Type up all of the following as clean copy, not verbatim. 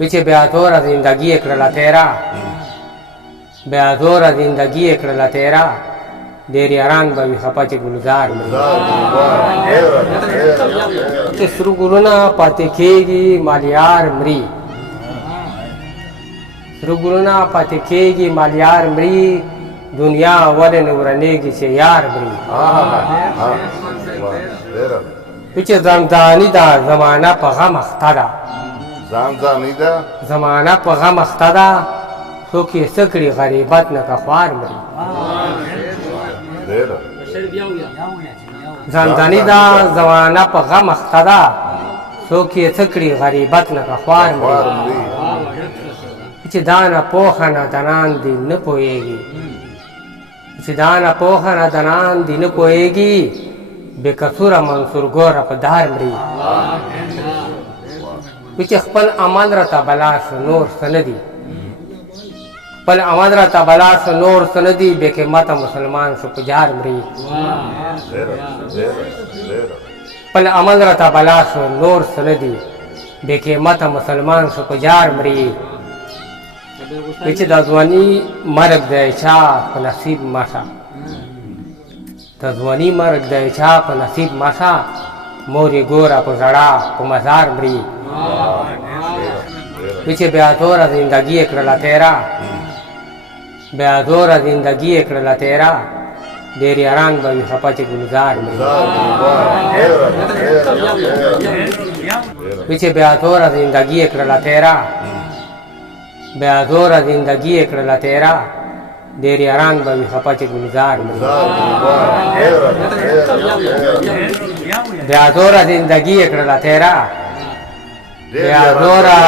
وچ بیا دور زندگی کړه تیرا بیا دور زندگی کړه تیرا ډېر یاران به وي خپه چې ګلزار مري چې سرو ګلونه پاتې کېږي مالیار مري سرو ګلونه پاتې کېږي مالیار مري دنیا ولې نه ورانېږي چې یار مري چې زنداني ده زمانه په غم اخته ده زمانه په غم اخته ده څوک یې څه کړي غریبت نه که خوار مري زنداني ده زمانه په غم اخته ده څوک یې څه کړي غریبت نه که خوار مري چې دا نه پوهه نادانان دي نه پوهېږي چې دا نه پوهه نادانان دي نه پوهېږي بې قصوره منصور ګوره په دار مري چې خپل عمل راته بلا شو نور څه نه دي خپل عمل راته بلا شو نور څه نه دي بې قیمته مسلمان شو په جار مري خپل عمل راته بلا شو نور څه نه دي بې قیمته مسلمان شو په جار مري چې د ځواني مرګ دی چا په نصیب ماشه د ځواني مرګ دی چا په نصیب ماشه مور یې ګوره په ژړا په مزار مري چې بیا دوره زندګي یې کړله تیرا بیا دوره زندګي یې کړله تیرا ډېر یاران به وي خپه چې ګلزار مري چې بیا دوره زندګي یې کړله تیرا بیا دوره زندگی کړله تیرا ډېر یاران به وي خپه چې ګلزار مري بیا دوره زندگی کړله تیرا بیا دوره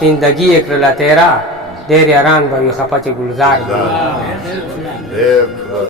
زندگی کړله تیرا ډېر یاران به وي خپه چې ګلزار مري